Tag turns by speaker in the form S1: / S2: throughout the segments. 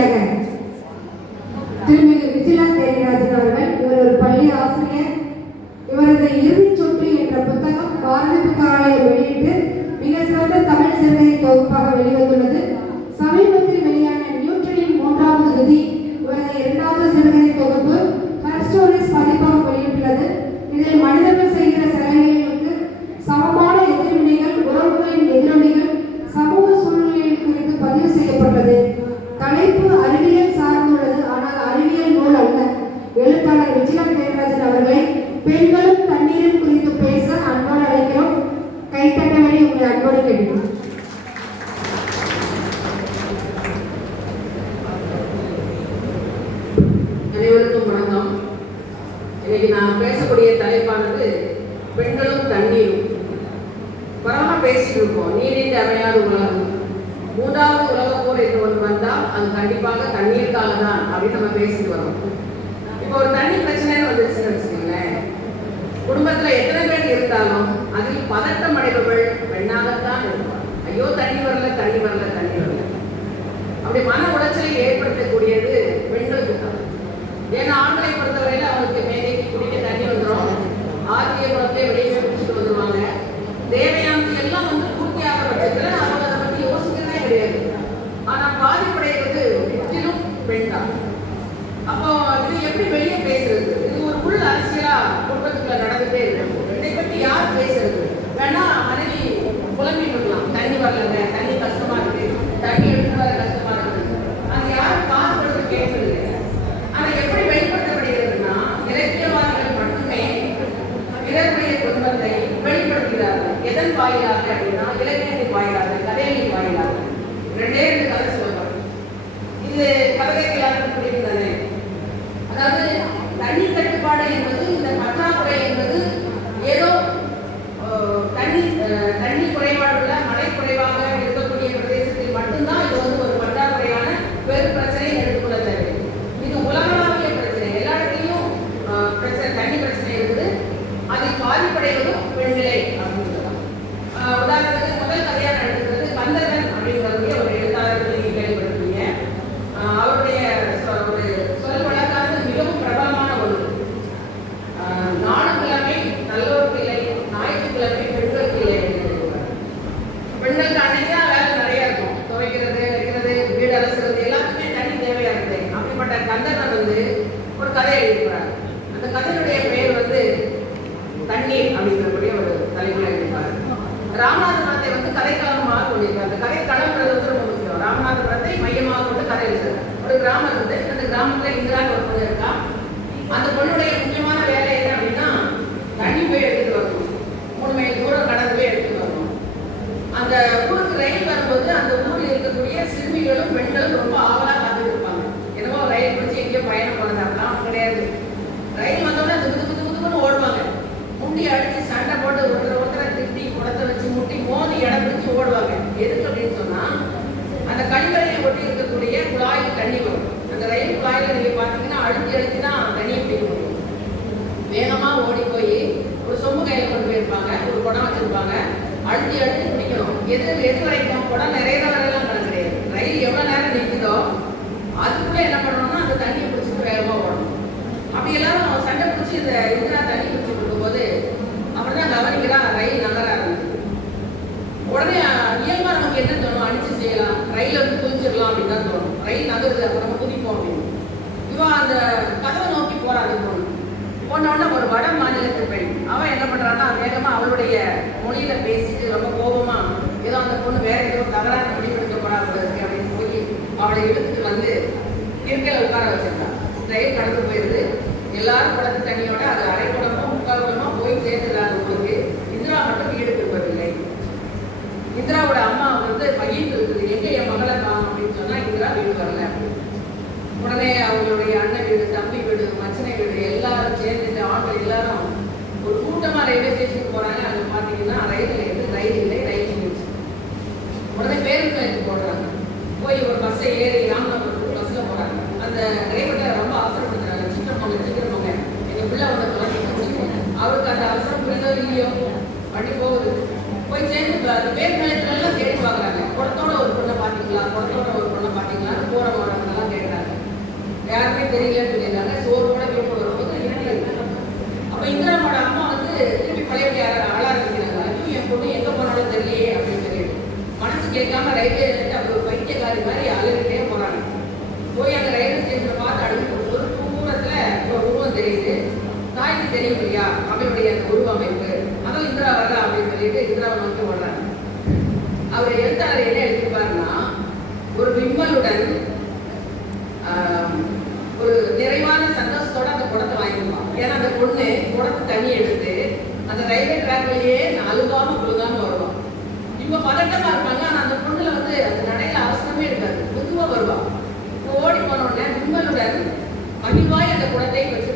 S1: entrega. Termina. போர் என்று ஒன்று வந்தால் அது கண்டிப்பாக தண்ணீருக்காக தான் அப்படின்னு நம்ம பேசிட்டு வரோம். இப்போ ஒரு தண்ணி பிரச்சனைன்னு வந்துருச்சுன்னு வச்சுக்கோங்களேன். குடும்பத்துல எத்தனை பேர் இருந்தாலும் அதில் பதட்டம் அடைபவள் பெண்ணாகத்தான் இருப்பார் ஐயோ தண்ணி வரல தண்ணி வரல தண்ணி வரல. அப்படி மன உளைச்சலை ஏற்படுத்தக்கூடியது பெண்களுக்கு தான். ஏன்னா ஆண்களை பொறுத்தவரையில் அவங்களுக்கு கதைக்களமாக கொண்டிருக்காங்க அந்த கதைக்களம்ன்றது வந்து ரொம்ப முக்கியம் ராமநாதபுரத்தை மையமாக கொண்டு கதை எழுதுறது ஒரு கிராமம் இருந்து அந்த கிராமத்தில் இந்திரான்னு ஒரு பொண்ணு இருக்கா? அந்த பொண்ணுடைய முக்கியமான வேலை என்ன அப்படின்னா தண்ணி போய் எடுத்துட்டு வரணும். மூணு மைல் தூரம் கடந்து போய் எடுத்துட்டு வரணும். அந்த ஊருக்கு ரயில் வரும்போது அந்த ஊரில் இருக்கக்கூடிய சிறுமிகளும் பெண்களும் ரொம்ப ஆவலாக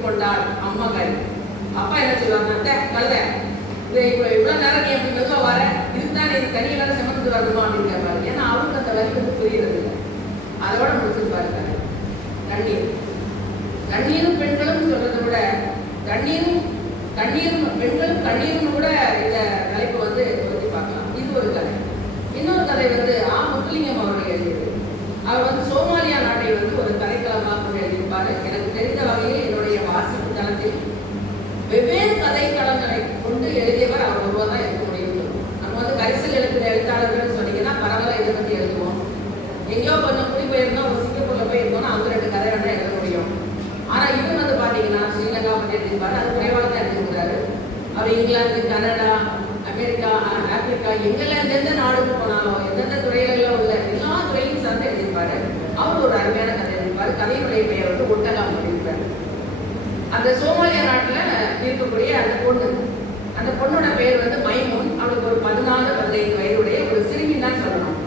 S1: கொண்டாள் அம்மா காரி அப்பா என்ன சொல்லுவாங்க "அத்தை, கழுதை இது இப்போ இவ்வளவு நேரம் நீ அப்படி மெதுவா வர இதுதான் நீ தண்ணி வேலை சுமந்து வரணுமா? அப்படின்னு கேட்பாரு. ஏன்னா அவருக்கு அந்த வரி வந்து புரியுறது இல்லை அதோட முடிச்சிருப்பாரு கதை. தண்ணீரும் பெண்களும் சொல்றதை விட தண்ணீரும் தண்ணீரும் பெண்களும் கண்ணீரும் கூட இந்த தலைப்பு வந்து பற்றி பார்க்கலாம். இது ஒரு கதை. இன்னொரு கதை வந்து ஆ. முத்துலிங்கம் அவர்கள் எழுதியது. அவர் வந்து சோமாலியா நாட்டை வந்து ஒரு கதைக்களமாக கொண்டு எழுதியிருப்பாரு. எனக்கு தெரிந்த வகையில் வெவ்வேறு கதைக்களங்களை கொண்டு எழுதியவர் அவர் ஒருவர் தான் இருக்க முடியும். நம்ம வந்து கரிசல் எழுத்துற எழுத்தாளர்கள் சொன்னீங்கன்னா பரவாயில்ல இதை பற்றி எழுதுவோம். எங்கேயோ கொஞ்சம் குடி போயிருந்தோம் ஒரு சிங்கப்பூர்ல போய் இருந்தோம்னா அங்க ரெண்டு கதை தான் எழுத முடியும். ஆனா இவர் வந்து பாத்தீங்கன்னா ஸ்ரீலங்கா பற்றி எழுதியிருப்பாரு. அது குறைவாக தான் எழுதியிருக்கிறாரு. அவர் இங்கிலாந்து கனடா அமெரிக்கா ஆப்பிரிக்கா எங்கெல்லாம் எந்தெந்த நாடுக்கு போனாலும் எந்தெந்த துறைகளில் உள்ள எல்லா துறையும் சார்ந்து எழுதியிருப்பாரு. அவர் ஒரு அருமையான கதை எழுதியிருப்பாரு கதையினுடைய பெயர் வந்து ஒட்டகம் எழுதியிருப்பாரு அந்த சோமாலியா நாட்டில் இருக்கக்கூடிய அந்த பொண்ணு. அந்த பொண்ணோட பேர் வந்து மைமோன். அவளுக்கு ஒரு பதினாலு பதினைந்து வயதுடைய ஒரு சிறுமி தான் சொல்லணும்.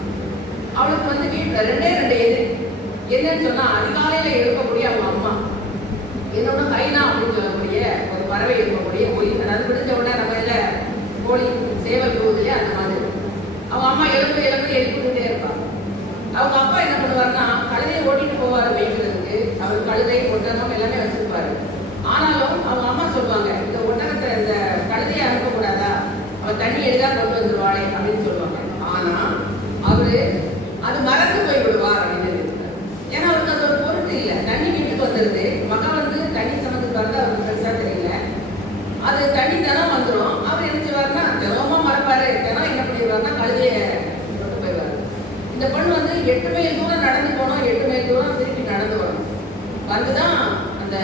S1: அவளுக்கு வந்து வீட்டில் ரெண்டே ரெண்டு எது என்னன்னு சொன்னால் அதிகாலையில் இருக்கக்கூடிய அவங்க அம்மா. என்னோட கைனா அப்படின்னு சொல்லக்கூடிய ஒரு பறவை இருக்கக்கூடிய ஒலி அதாவது விடுஞ்ச உடனே நம்ம இல்ல கோழி சேவை போகுது அந்த மாதிரி. அவங்க அம்மா எழுப்பு எழுப்பு எழுப்பிக்கிட்டே இருப்பாங்க அவங்க அப்பா என்ன பண்ணுவாருன்னா கழுதையை ஓட்டிட்டு போவாரு மேய்க்கிறதுக்கு. அவர் கழுதை ஒட்டகம் எல்லாமே வச்சு ஆனாலும் அவங்க அம்மா சொல்லுவாங்க இந்த ஒட்டகத்தை இந்த கழுதையை அனுப்பக்கூடாதா அவள் தண்ணி எளிதா கொண்டு வந்துருவாளே அப்படின்னு சொல்லுவாங்க ஆனா அவரு அது மறந்து போய் விடுவார் அப்படின்னு எழுதியிருக்காரு. ஏன்னா அவருக்கு அது ஒரு பொருட்டு இல்லை தண்ணி வீட்டுக்கு வந்துருது மகன் வந்து தண்ணி சமந்துட்டு வரது அவருக்கு பெருசா தெரியல அது தண்ணி தினம் வந்துடும் அவர் என்ன செய்வாருன்னா தினமும் மறப்பாரு தினம் என்ன பண்ணிடுவாருன்னா கழுதையை கொண்டு போயிடுவாரு இந்த பொண்ணு வந்து எட்டு மைல் தூரம் நடந்து போனோம் எட்டு மைல் தூரம் திருப்பி நடந்து வரணும் வந்துதான் அந்த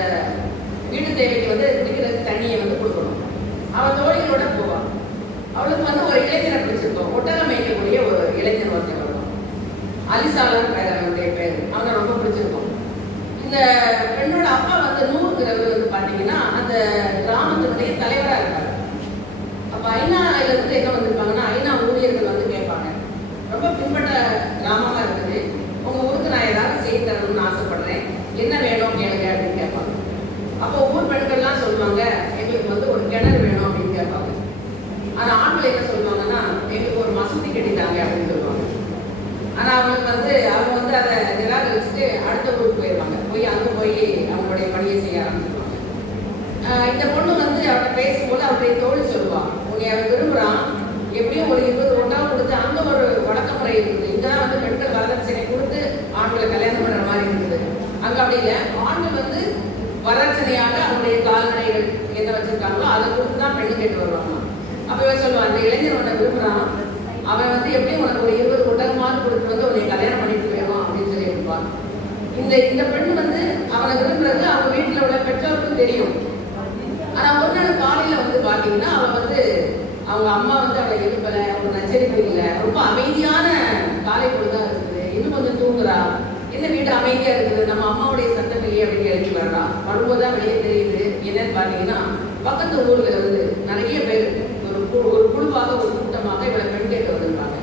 S1: வீட்டு தேவைக்கு வந்து இருக்கிற தண்ணியை வந்து கொடுக்கணும். அவள் தோழிகளோட போவான் அவளுக்கு வந்து ஒரு இளைஞரை பிடிச்சிருக்கோம். ஒட்டகம் மேய்க்கக்கூடிய ஒரு இளைஞர் ஒருத்தர் வருவான் அலிசாலர் பேர் அவனுடைய பேர் அவனை ரொம்ப பிடிச்சிருக்கோம். இந்த பெண்ணோட அப்பா வந்து நூறுங்கிறவர் வந்து பார்த்தீங்கன்னா அந்த கிராமத்தினுடைய தலைவராக இருக்காரு. அப்போ ஐநாவிலிருந்து என்ன வந்திருப்பாங்கன்னா ஐநா ஊழியர்கள் வந்து கேட்பாங்க ரொம்ப பின்பற்ற கிராமமா இருக்குது உங்க ஊருக்கு நான் ஏதாவது செய்து தரணும்னு ஆசைப்படுறேன் என்ன வேணும் கேளுங்க அப்படின்னு கேட்பாங்க அப்போ ஊர் பெண்கள்லாம் சொல்லுவாங்க எங்களுக்கு வந்து ஒரு கிணறு வேணும் அப்படின்னு கேட்பாங்க ஆனா ஆண்கள் என்ன சொல்லுவாங்கன்னா எங்களுக்கு ஒரு மசூதி கட்டிட்டாங்க அப்படின்னு சொல்லுவாங்க ஆனா அவங்களுக்கு வந்து அவங்க வந்து அதை நிராகரிச்சுட்டு அடுத்த ஊருக்கு போயிடுவாங்க போய் அங்க போய் அவங்களுடைய பணியை செய்ய ஆரம்பிச்சிருவாங்க ஆஹ் இந்த பொண்ணு வந்து அவட்ட பேசும்போது அவருடைய தோழி சொல்லுவா உன்னை அவன் விரும்புறான் எப்படியும் ஒரு இருபது ஒன்றாவது கொடுத்து அங்க ஒரு வழக்க முறை இருக்குது இங்கதான் வந்து பெண்கள் வரதட்சணை கொடுத்து ஆண்களை கல்யாணம் பண்ற மாதிரி இருக்குது அங்க அப்படி இல்லை. ஆண்கள் வந்து வரதட்சணையாக அவங்களுடைய கால்நடைகள் என்ன வச்சிருக்காங்களோ அதை கொடுத்து தான் பெண்ணு கேட்டு வருவாங்க. அப்ப இவன் சொல்லுவான் அந்த இளைஞர் உன்னை விரும்புறான் அவன் வந்து எப்படியும் உனக்கு ஒரு இருபது ஒட்டகமாவது கொடுத்து வந்து உன்னை கல்யாணம் பண்ணிட்டு போயிடுவான் அப்படின்னு சொல்லி இருப்பான் இந்த இந்த பெண் வந்து அவனை விரும்புறது அவங்க வீட்டுல உள்ள பெற்றோருக்கும் தெரியும். ஆனா ஒரு நாள் காலையில வந்து பாத்தீங்கன்னா அவ வந்து அவங்க அம்மா வந்து அவளை எழுப்பலை ஒரு நச்சரிப்பு இல்லை ரொம்ப அமைதியான காலை பொழுதா இருக்குது இன்னும் கொஞ்சம் தூங்குறா என்ன அமைதியா இருக்குது நம்ம அம்மாவுடைய சத்தம் இல்லையே அப்படின்னு எழுதி வர்றா. வரும்போதுதான் வெளியே தெரியுது என்னன்னு பாத்தீங்கன்னா பக்கத்து ஊர்ல இருந்து நிறைய பேர் ஒரு ஒரு குழுவாக ஒரு கூட்டமாக இவளை பெண் கேட்டு வந்திருப்பாங்க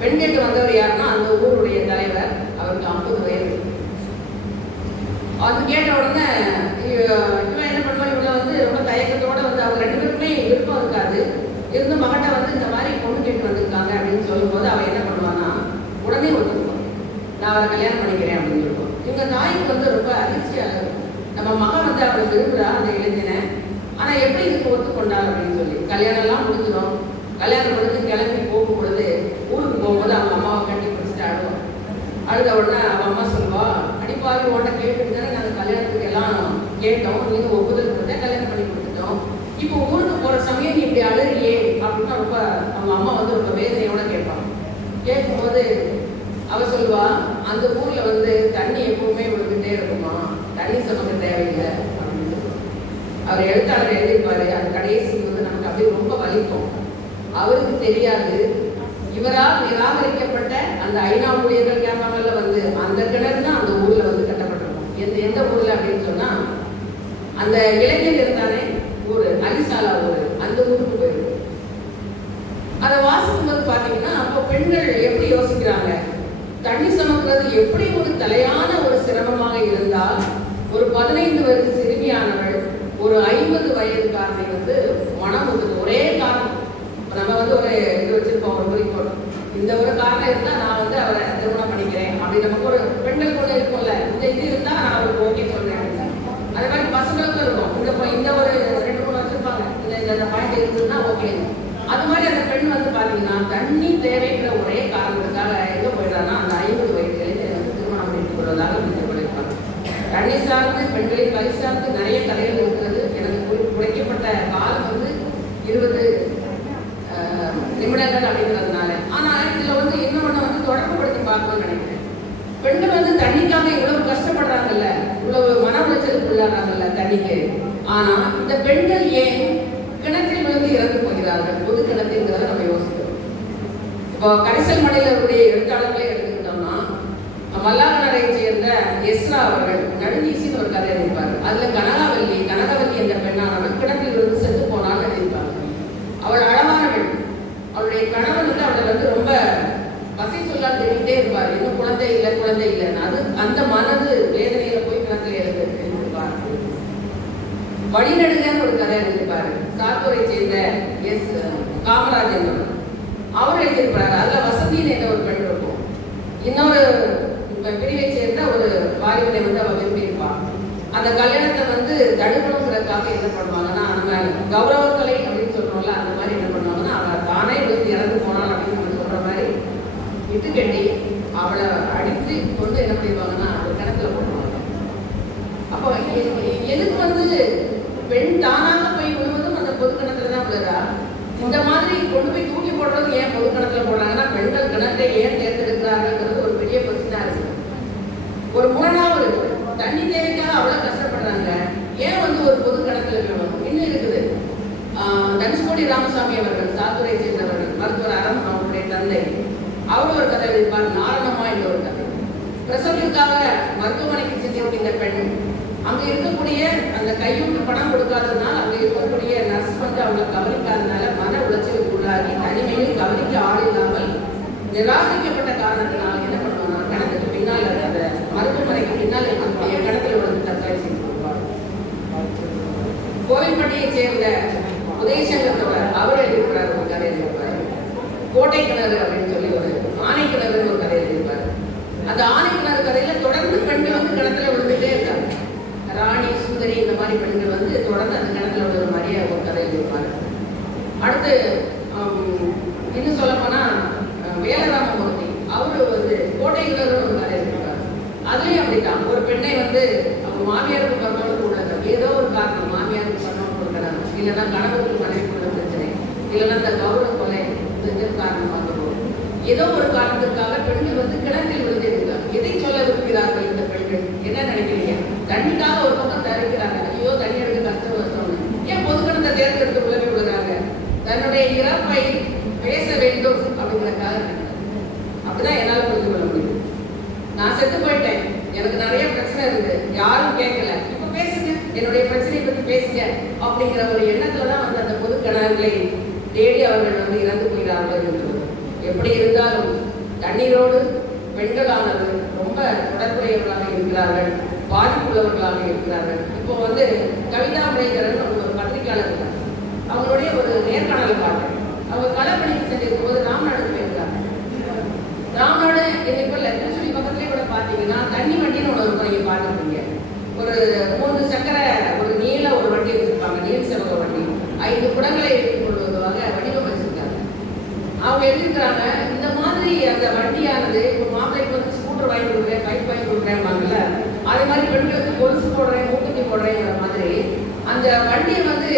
S1: பெண் கேட்டு வந்தவர் யாருன்னா அந்த ஊருடைய தலைவர் அவருக்கு ஐம்பது வயது. அது கேட்ட உடனே இவன் என்ன பண்ணுவான் இவளை வந்து ரொம்ப தயக்கத்தோட வந்து அவங்க ரெண்டு பேருக்குமே விருப்பம் இருக்காது. இருந்து மகட்ட வந்து இந்த மாதிரி பொண்ணு கேட்டு வந்திருக்காங்க அப்படின்னு சொல்லும்போது அவ என்ன பண்ணுவான்னா உடனே ஒத்துக்குவான் நான் அவரை கல்யாணம் பண்ணிக்கிறேன் அப்படின்னு இருக்கும் இவங்க தாய்க்கு வந்து ரொம்ப அதிர்ச்சியாக இருக்கும். நம்ம மகன் வந்து அவளை விரும்புகிறா அந்த இளைஞனை ஆனால் எப்படி இதுக்கு ஒத்துக்கொண்டாள் அப்படின்னு சொல்லி. கல்யாணம் எல்லாம் முடிஞ்சிடும். கல்யாணம் முடிஞ்சு கிளம்பி போகும் பொழுது ஊருக்கு போகும்போது அவங்க அம்மாவை கட்டி பிடிச்சிட்டு அழுவோம். அழுத உடனே அவன் அம்மா சொல்லுவா அடிப்பாவி உன்ட்ட கேட்டுட்டு தானே நாங்கள் கல்யாணத்துக்கு எல்லாம் கேட்டோம். நீங்கள் ஒப்புதல் கொடுத்தேன் கல்யாணம் பண்ணி கொடுத்துட்டோம். இப்போ ஊருக்கு போகிற சமயம் நீ இப்படி அழுறியே அப்படின்னு ரொம்ப அவங்க அம்மா வந்து ரொம்ப வேதனையோட கேட்பாங்க. கேட்கும்போது அவ சொல்லுவா அந்த ஊர்ல வந்து தண்ணி எப்பவுமே விழுந்துட்டே இருக்குமா? தண்ணி சுமக்க தேவையில்லை. அப்படின்னு அவர் எழுத்தாளர் எழுதியிருப்பாரு அது கடைசி வந்து நமக்கு அப்படியே ரொம்ப வலிக்கும் அவருக்கு தெரியாது இவரால் நிராகரிக்கப்பட்ட அந்த ஐநா ஊழியர்கள் கேமராவில் வந்து அந்த கிணறு தான் அந்த ஊர்ல வந்து கட்டப்பட்டிருக்கும். எந்த எந்த ஊர்ல? அப்படின்னு சொன்னா அந்த இளைஞர் இருந்தானே ஊரு அலிசாலா ஊரு அந்த ஊருக்கு போயிருக்கு அதை வாசிக்கும் போது பாத்தீங்கன்னா அப்போ பெண்கள் எப்படி யோசிக்கிறாங்க? தண்ணி சுமக்கிறது எப்படி ஒரு தலையான ஒரு சிரமமாக இருந்தால் ஒரு பதினைந்து வயது சிறுமியானவள் ஒரு ஐம்பது வயதுக்காரனை வந்து மனம் வந்து ஒரே காரணம். நம்ம வந்து ஒரு இது வச்சிருப்போம் ஒரு குறிக்கோள். இந்த ஒரு காரணம் இருந்தா நான் வந்து அவரை திருமணம் பண்ணிக்கிறேன். அப்படி நமக்கு ஒரு பெண்கள் கூட இருக்கும்ல இந்த இது இருந்தா நான் அவருக்கு ஓகே சொல்றேன் அதே மாதிரி பசங்களுக்கும் இருக்கும். இந்த இந்த ஒரு ரெண்டு மூணு வச்சிருப்பாங்க. இந்த இந்த- பாயிண்ட் இருந்ததுன்னா ஓகே அது மாதிரி அந்த பெண் வந்து பாத்தீங்கன்னா தண்ணி தேவைங்கிற ஒரே காரணத்துக்காக எங்க போயிடுறாங்கன்னா அந்த ஐம்பது வயது இளைஞரை வந்து திருமணம் பண்ணிட்டு கொள்வதாக புரிந்து கொள்ளிருப்பாங்க தண்ணி சார்ந்து பெண்களின் கலை சார்ந்து நிறைய கதைகள் இருக்கிறது எனக்கு குறி- குறைக்கப்பட்ட காலம் வந்து இருபது அஹ், நிமிடங்கள் அப்படிங்கிறதுனால ஆனா இதுல வந்து இன்னொன்னு வந்து தொடர்புபடுத்தி பார்க்கணும்னு நினைக்கிறேன் பெண்கள் வந்து தண்ணிக்காக இவ்வளவு கஷ்டப்படுறாங்கல்ல இவ்வளவு மன உளைச்சலுக்கு உள்ளாடுறாங்கல்ல தண்ணிக்கு ஆனா இந்த பெண்கள் ஏன் கிணற்றில் விழுந்து இறந்து போகிறார்கள் பொது கிணத்துங்கிறத நம்ம யோசிக்கிறோம் இப்போ கரிசல் மடையிலருடைய எழுத்தாளர்களே எடுத்துக்கிட்டோம்னா மல்லாரனரை சேர்ந்த எஸ்ரா அவர்கள் நடுநீசின்னு ஒரு கதை இருப்பார் அதுல கனகாவல்லி கனகவல்லி என்ற பெண்ணானவள் கிணற்றில் இருந்து செத்து போனான்னு எழுதியிருப்பாங்க அவள் அழகானவள் அவளுடைய கணவன் வந்து அவளை வந்து ரொம்ப பசி சொல்லால் தெரிவிட்டே இருப்பார். இன்னும் குழந்தை இல்லை குழந்தை இல்லைன்னு அது அந்த மனது வேதனையில போய் கிணத்துல எழுந்து எழுந்திருப்பார் வழிநடுகன்னு ஒரு கதை எழுதியிருப்பாரு. சாத்தூரை சேர்ந்த எஸ் காமராஜன் அவர். அவர் எழுதியிருப்பாரு அதுல வசந்தின்னு என்ற ஒரு பெண் இருக்கும். இன்னொரு பிரிவை சேர்ந்த ஒரு வாரிகளை வந்து அவள் விரும்பியிருப்பான் அந்த கல்யாணத்தை வந்து தடுக்கணுங்கிறதுக்காக என்ன பண்ணுவாங்கன்னா நம்ம கௌரவ கலை அப்படின்னு சொல்றோம்ல அந்த மாதிரி என்ன பண்ணுவாங்கன்னா அவள் தானே விழுந்து இறந்து போனாள் அப்படின்னு நம்ம சொல்ற மாதிரி விட்டு கட்டி அவளை அடித்து கொண்டு என்ன பண்ணிடுவாங்கன்னா ஒரு கிணத்துல போடுவாங்க அப்போ எதுக்கு வந்து பெண் தானாக போய் விழுவதும் அந்த பொது கிணத்துல தான் விழுறா இந்த மாதிரி கொண்டு போய் தூக்கி போடுறது ஏன் பொது கிணத்துல போடுறாங்கன்னா பெண்கள் கிணற்றை ஏன் தேர்ந்தெடுக்கிறாங்கன்றது ஒரு பெரிய கொஸ்டினா இருக்கு ஒரு முரணாவும் இருக்கு தண்ணி தேவைக்காக அவ்வளவு கஷ்டப்படுறாங்க ஏன் வந்து ஒரு பொது கிணத்துல விழணும் இன்னும் இருக்குது ஆஹ் தனுஷ்கோடி ராமசாமி அவர்கள் சாத்துரை சேர்ந்தவர்கள் மருத்துவர் அறம் அவருடைய தந்தை அவர் ஒரு கதை எழுதியிருப்பார் நாரணமா என்ற ஒரு கதை பிரசவத்திற்காக மருத்துவமனைக்கு சென்று இந்த பெண் அங்க இருக்கக்கூடிய கைவிட்டு பணம் கொடுக்காததுனால அங்கே இருக்கக்கூடிய நர்ஸ் வந்து அவங்களை கவனிக்காதனால மன உளைச்சலுக்கு உள்ளாகி தனிமையில் கவனிக்க ஆள் இல்லாமல் நிராகரிக்க காரணத்தினால் என்ன பண்ணுவாங்க கிணத்துக்கு பின்னால் அந்த மருத்துவமனைக்கு பின்னால் இருக்கக்கூடிய கிணத்துல வந்து தற்கொலை செய்து கொள்வார் கோவில்பட்டியை சேர்ந்த உதயசங்கர் அவர் எழுதியிருக்கிறார் ஒரு கதை எழுதியிருப்பார் கோட்டை கிணறு அப்படின்னு சொல்லி ஒரு ஆணை கிணறுன்னு ஒரு கதை எழுதியிருப்பார் அந்த ஆணை கிணறு கதையில தொடர்ந்து பெண்கள் வந்து கிணத்துல விழுந்துட்டே இருக்காங்க ராணி சுந்தரி இந்த மாதிரி பெண்கள் வந்து தொடர்ந்து அந்த கிணத்துல விழுற மாதிரியே ஒரு கதை எழுதியிருப்பாரு அதாவது இன்னும் சொல்ல போனா அஹ், வேலராமமூர்த்தி அவரு வந்து கோட்டை ஒரு கதை இருக்கிறார் அதுலயும் அப்படித்தான். ஒரு பெண்ணை வந்து அவங்க மாமியாருக்கு பண்ணோன்னு கூடாது ஏதோ ஒரு காரணம் மாமியாருக்கு பண்ணோன்னு கொடுக்குறாங்க இல்லைன்னா கணவருக்கு மனைவிக்குள்ள பிரச்சனை. இல்லைன்னா இந்த கௌரவ கொலை இந்த காரணமாக ஏதோ ஒரு காரணத்திற்காக பெண்கள் வந்து கிணற்றில் விழுந்திருக்காங்க எதை சொல்ல விரும்புகிறார்கள் இந்த பெண்கள்? என்ன நினைக்கிறீங்க? தண்ணிக்காக ஒரு பக்கம் தருக்கிறாங்க நான் செத்து போயிட்டேன் எனக்கு நிறைய பிரச்சனை இருக்கு. யாரும் கேட்கல. இப்ப பேசுங்க. என்னுடைய பிரச்சனையை பத்தி பேசுங்க. அப்படிங்கிற ஒரு எண்ணத்துல தான் வந்து அந்த பொது கிணறுகளை தேடி அவர்கள் வந்து இறந்து போகிறார்கள் என்று. எப்படி இருந்தாலும் தண்ணீரோடு பெண்களானது ரொம்ப தொடர்புடையவர்களாக இருக்கிறார்கள். பாதிப்புள்ளவர்களாக இருக்கிறார்கள். இப்போ வந்து கவிதா முனைகரன் ஒரு பத்திரிகையாளர் அவங்களுடைய ஒரு நேர்காணலை பார்த்தேன். அவங்க களப்பணிக்கு சென்றிருக்கும் போது ராம்நாடு ராமநாடு கொடுக்குறாங்க இந்த மாதிரி அந்த வண்டியானது இப்போ மாப்பிள்ளைக்கு வந்து ஸ்கூட்டர் வாங்கி கொடுக்குறேன் பைக் வாங்கி கொடுக்குறேன் அதே மாதிரி பெண்களுக்கு கொலுசு போடுறேன் மூக்குத்தி போடுறேங்கிற மாதிரி அந்த வண்டியை வந்து